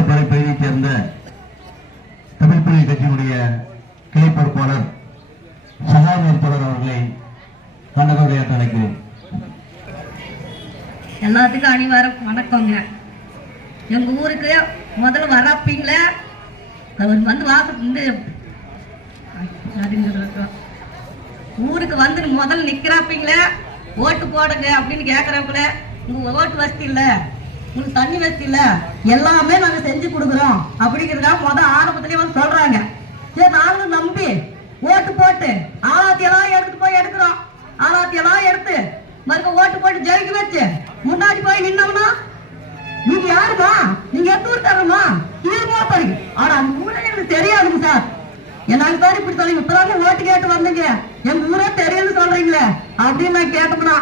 திருமலைப்பாறை பகுதியைச் சேர்ந்த தமிழ் புலி கட்சியினுடைய கிளை பொறுப்பாளர் சகாயம் தொடர் அவர்களை கண்டகோடையாற்ற அழைக்கிறேன். எல்லாத்துக்கும் அணிவார வணக்கங்க. எங்க ஊருக்கு முதல்ல வரப்பீங்களே அவர் வந்து வாசல் ஊருக்கு வந்து முதல்ல நிக்கிறாப்பீங்களே ஓட்டு போடுங்க அப்படின்னு கேக்குறவங்களே உங்க ஓட்டு வசதி இல்ல, உங்களுக்கு தண்ணி வசதி இல்ல, எல்லாமே நாங்க செஞ்சு கொடுக்குறோம் அப்படிங்கிறதுக்காக முதல் ஆரம்பத்திலேயே வந்து சொல்றாங்க. சரி, நாங்களும் நம்பி ஓட்டு போட்டு ஆராத்தியெல்லாம் எடுத்துட்டு போய் எடுக்கிறோம். ஆராத்தியெல்லாம் எடுத்து மறுக்க ஓட்டு போட்டு ஜெயிக்க வச்சு முன்னாடி போய் நின்னோம்னா நீங்க யாருமா, நீங்க எந்த ஊர் தரமா தீர்மா பாருங்க. ஆனா அந்த ஊரே எனக்கு தெரியாதுங்க சார். எனக்கு தான் இப்படி சொல்லுங்க, இப்பதாங்க ஓட்டு கேட்டு வந்தீங்க, எங்க ஊரே தெரியும்னு சொல்றீங்களே அப்படின்னு நான் கேட்டோம்னா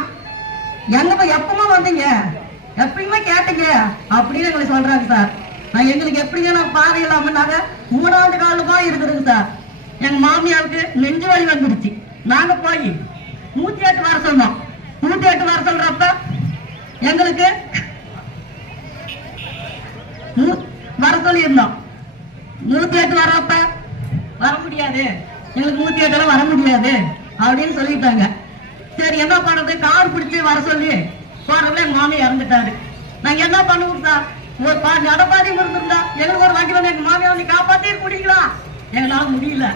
எங்கப்பா எப்பமா வந்தீங்க, எப்பயுமே கேட்டீங்க அப்படின்னு எங்களுக்கு சொல்றாங்க சார். நான் எங்களுக்கு எப்படிங்க நான் பாதை இல்லாமனாங்க 3ஆண்டு காலமா இருக்குதுங்க சார். எங்க மாமியாருக்கு நெஞ்சு வலி வந்துடுச்சு. நாங்க போய் 108 வர சொன்னோம். 108 வர சொல்றப்ப எங்களுக்கு வர சொல்லி இருந்தோம். 108 வர்றப்ப வர முடியாது, எங்களுக்கு 108 வர முடியாது அப்படின்னு சொல்லிட்டாங்க. சரி, என்ன பண்றது, கார் பிடிச்சி வர சொல்லி போறதுல எங்க மாமி இறந்துட்டாரு. நாங்க என்ன பண்ணுவோம் சார், ஒரு நடப்பாதையும் இருந்திருந்தா எங்களுக்கு ஒரு வண்டி வந்து எங்க மாமியை வந்து காப்பாத்தி முடியுங்களா, எங்களால முடியல.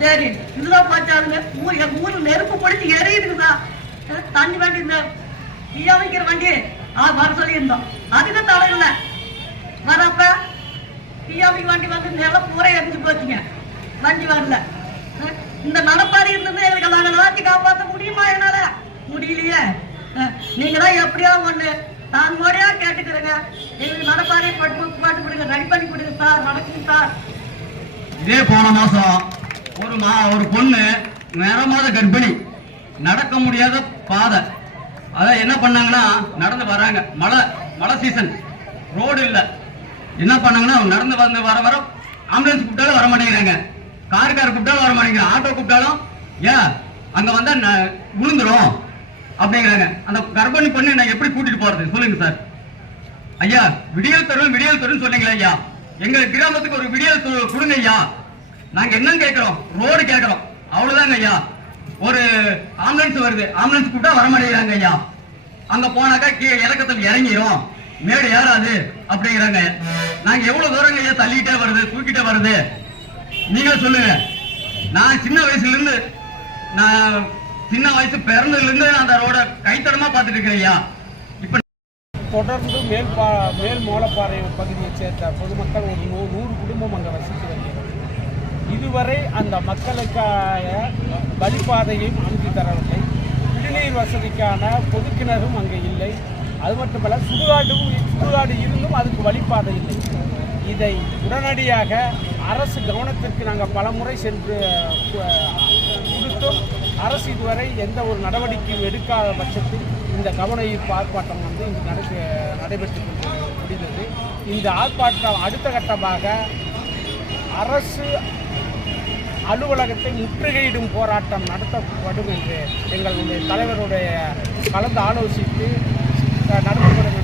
சரி, இதுதான் போச்சாருங்க. எங்க ஊர்ல நெருப்பு பிடிச்சி எரியுதுங்க சார். தண்ணி வண்டி இந்த தீயா வைக்கிற வண்டி வர சொல்லி இருந்தோம். அதுக்கு தலையில வரப்ப தீயாவிக்கு வண்டி வந்து நிலம் பூரா எரிஞ்சு போச்சுங்க, வண்டி வரல. இந்த நடப்பாதை இருந்தது எங்களுக்கு எல்லாத்தையும் காப்பாற்ற முடியுமா, என்னால முடியலையே. நீங்க தான் எப்படியா ஒண்ணு நான் மோடியா கேட்டுக்கிறேங்க, எங்களுக்கு நடப்பாதை பாட்டு கொடுங்க, ரெடி பண்ணி கொடுங்க சார், நடக்கும் சார். இதே போன மாசம் ஒரு பொண்ணு நேரமாத கர்ப்பிணி, நடக்க முடியாத பாதை, அதான் என்ன பண்ணாங்கன்னா நடந்து வராங்க, மழை சீசன், ரோடு இல்லை. என்ன பண்ணாங்கன்னா நடந்து வந்து வர ஆம்புலன்ஸ் கூப்பிட்டாலும் வர மாட்டேங்கிறாங்க, கார் கூப்பிட்டாலும் வர மாட்டேங்கிறாங்க, ஆட்டோ கூப்பிட்டாலும் ஏன் அங்க வந்தா விழுந்துரும் அப்படிங்கிறாங்க. அந்த கர்ப்பிணி பொண்ணு நான் எப்படி கூட்டிட்டு போறது சொல்லுங்க சார். ஐயா, விடியல் தரும் சொன்னீங்களா ஐயா, எங்க கிராமத்துக்கு ஒரு விடியல் கொடுங்க ஐயா. நாங்க என்னன்னு கேட்கிறோம், ரோடு கேட்கிறோம், அவ்வளவுதாங்க ஐயா. ஒரு ஆம்புலன்ஸ் வருது, ஆம்புலன்ஸ் கூப்பிட்டா வர மாட்டேங்கிறாங்க ஐயா. அங்க போனாக்கா இறக்கத்தில் இறங்கிரும், மேடு ஏறாது அப்படிங்கிறாங்க. நாங்க எவ்வளவு தூரங்க ஐயா தள்ளிட்டே வருது, தூக்கிட்டே வருது, நீங்க சொல்லுங்க. நான் சின்ன வயசு பிறந்ததுல இருந்து அந்த ரோட கைத்தடமா பார்த்துட்டு இருக்கிறேன் ஐயா. இப்ப தொடர்ந்து மேல் மோலப்பாறை பகுதியை சேர்ந்த பொதுமக்கள் ஒரு 100 குடும்பம் அங்கே வசித்து வருகிறது. இதுவரை அந்த மக்களுக்காக வழிபாதையும் அமைத்து தரவில்லை. குடிநீர் வசதிக்கான பொதுக்கிணறும் அங்கே இல்லை. அது மட்டுமல்ல, சுடுகாடு இருந்தும் அதுக்கு வழிபாதை இல்லை. இதை உடனடியாக அரசு கவனத்திற்கு நாங்கள் பலமுறை சென்று கொடுத்தும் அரசு இதுவரை எந்த ஒரு நடவடிக்கையும் எடுக்காத பட்சத்தில் இந்த கவன ஈர்ப்பு ஆர்ப்பாட்டம் இங்கு நடைபெற்று முடிந்தது. இந்த ஆர்ப்பாட்டம் அடுத்த கட்டமாக அரசு அலுவலகத்தை முற்றுகையிடும் போராட்டம் நடத்தப்படும் என்று எங்களுடைய தலைவருடைய கலந்து ஆலோசித்து நடத்தப்படும்